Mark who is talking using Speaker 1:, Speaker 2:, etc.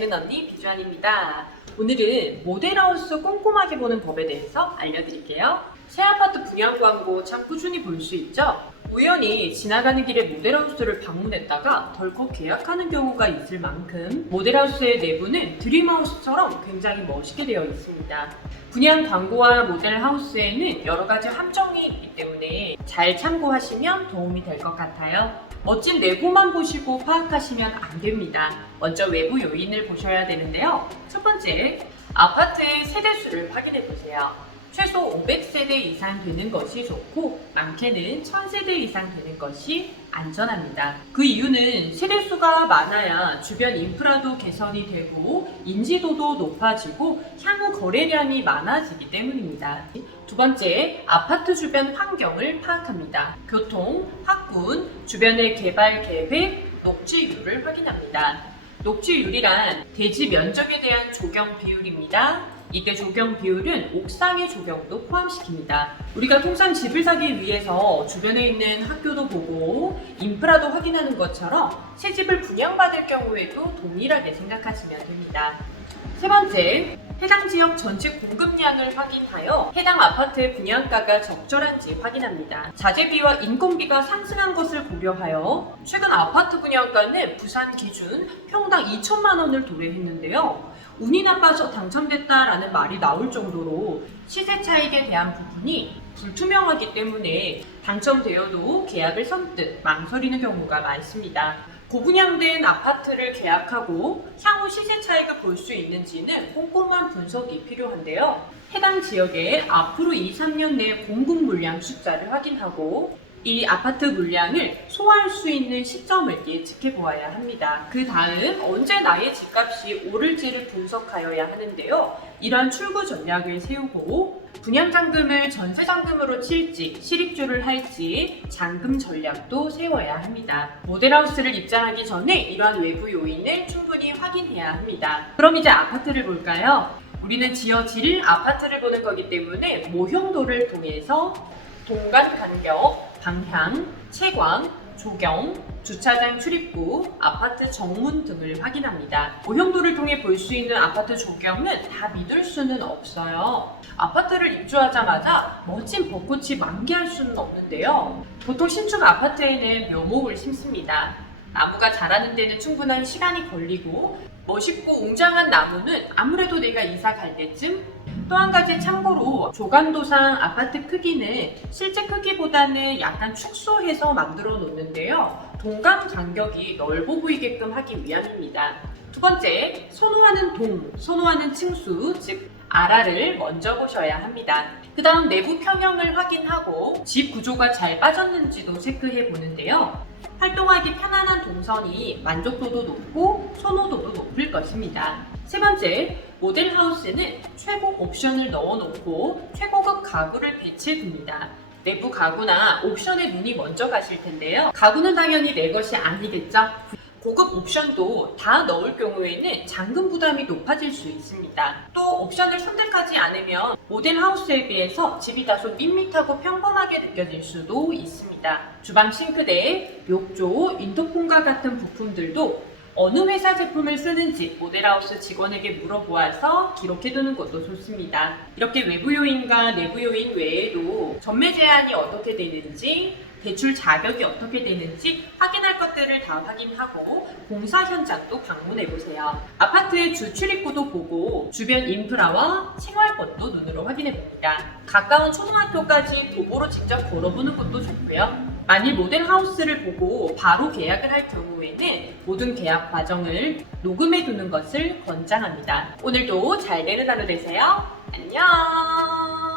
Speaker 1: 되는 언니 비주안입니다. 오늘은 모델하우스 꼼꼼하게 보는 법에 대해서 알려드릴게요. 새 아파트 분양 광고 참 꾸준히 볼 수 있죠? 우연히 지나가는 길에 모델하우스를 방문했다가 덜컥 계약하는 경우가 있을 만큼 모델하우스의 내부는 드림하우스처럼 굉장히 멋있게 되어 있습니다. 분양 광고와 모델하우스에는 여러 가지 함정이 있기 때문에 잘 참고하시면 도움이 될 것 같아요. 멋진 내부만 보시고 파악하시면 안 됩니다. 먼저 외부 요인을 보셔야 되는데요. 첫 번째, 아파트의 세대수를 확인해 보세요. 최소 500세대 이상 되는 것이 좋고 많게는 1000세대 이상 되는 것이 안전합니다. 그 이유는 세대수가 많아야 주변 인프라도 개선이 되고 인지도도 높아지고 향후 거래량이 많아지기 때문입니다. 두 번째, 아파트 주변 환경을 파악합니다. 교통, 학군, 주변의 개발 계획, 녹지율을 확인합니다. 녹지율이란 대지 면적에 대한 조경 비율입니다. 이게 조경 비율은 옥상의 조경도 포함시킵니다. 우리가 통상 집을 사기 위해서 주변에 있는 학교도 보고 인프라도 확인하는 것처럼 새 집을 분양받을 경우에도 동일하게 생각하시면 됩니다. 세 번째, 해당 지역 전체 공급량을 확인하여 해당 아파트의 분양가가 적절한지 확인합니다. 자재비와 인건비가 상승한 것을 고려하여 최근 아파트 분양가는 부산 기준 평당 2천만 원을 도래했는데요. 운이 나빠서 당첨됐다라는 말이 나올 정도로 시세 차익에 대한 부분이 불투명하기 때문에 당첨되어도 계약을 선뜻 망설이는 경우가 많습니다. 고분양된 아파트를 계약하고 향후 시세 차익을 볼 수 있는지는 꼼꼼한 분석이 필요한데요. 해당 지역의 앞으로 2, 3년 내 공급 물량 숫자를 확인하고 이 아파트 물량을 소화할 수 있는 시점을 예측해 보아야 합니다. 그 다음 언제 나의 집값이 오를지를 분석하여야 하는데요. 이러한 출구 전략을 세우고 분양 잔금을 전세 잔금으로 칠지 실입주를 할지 잔금 전략도 세워야 합니다. 모델하우스를 입장하기 전에 이러한 외부 요인을 충분히 확인해야 합니다. 그럼 이제 아파트를 볼까요? 우리는 지어질 아파트를 보는 거기 때문에 모형도를 통해서 동간 간격, 방향, 채광, 조경, 주차장 출입구, 아파트 정문 등을 확인합니다. 모형도를 통해 볼 수 있는 아파트 조경은 다 믿을 수는 없어요. 아파트를 입주하자마자 멋진 벚꽃이 만개할 수는 없는데요. 보통 신축 아파트에는 묘목을 심습니다. 나무가 자라는 데는 충분한 시간이 걸리고 멋있고 웅장한 나무는 아무래도 내가 이사 갈 때쯤 또 한 가지 참고로 조감도상 아파트 크기는 실제 크기보다는 약간 축소해서 만들어 놓는데요. 동감 간격이 넓어 보이게끔 하기 위함입니다. 두 번째, 선호하는 동, 선호하는 층수, 즉 아라를 먼저 보셔야 합니다. 그 다음 내부 평형을 확인하고 집 구조가 잘 빠졌는지도 체크해 보는데요. 활동하기 편안한 동선이 만족도도 높고 선호도도 높을 것입니다. 세 번째, 모델 하우스는 최고 옵션을 넣어놓고 최고급 가구를 배치해 둡니다. 내부 가구나 옵션에 눈이 먼저 가실 텐데요. 가구는 당연히 내 것이 아니겠죠? 고급 옵션도 다 넣을 경우에는 잔금 부담이 높아질 수 있습니다. 또 옵션을 선택하지 않으면 모델 하우스에 비해서 집이 다소 밋밋하고 평범하게 느껴질 수도 있습니다. 주방 싱크대, 욕조, 인터폰과 같은 부품들도 어느 회사 제품을 쓰는지 모델하우스 직원에게 물어보아서 기록해두는 것도 좋습니다. 이렇게 외부 요인과 내부 요인 외에도 전매 제한이 어떻게 되는지 대출 자격이 어떻게 되는지 확인 할 것들을 다 확인하고 공사 현장도 방문해 보세요. 아파트의 주 출입구도 보고 주변 인프라와 생활권도 눈으로 확인해 봅니다. 가까운 초등학교까지 도보로 직접 걸어보는 것도 좋고요. 만일 모델 하우스를 보고 바로 계약을 할 경우에는 모든 계약 과정을 녹음해 두는 것을 권장합니다. 오늘도 잘 되는 하루 되세요. 안녕!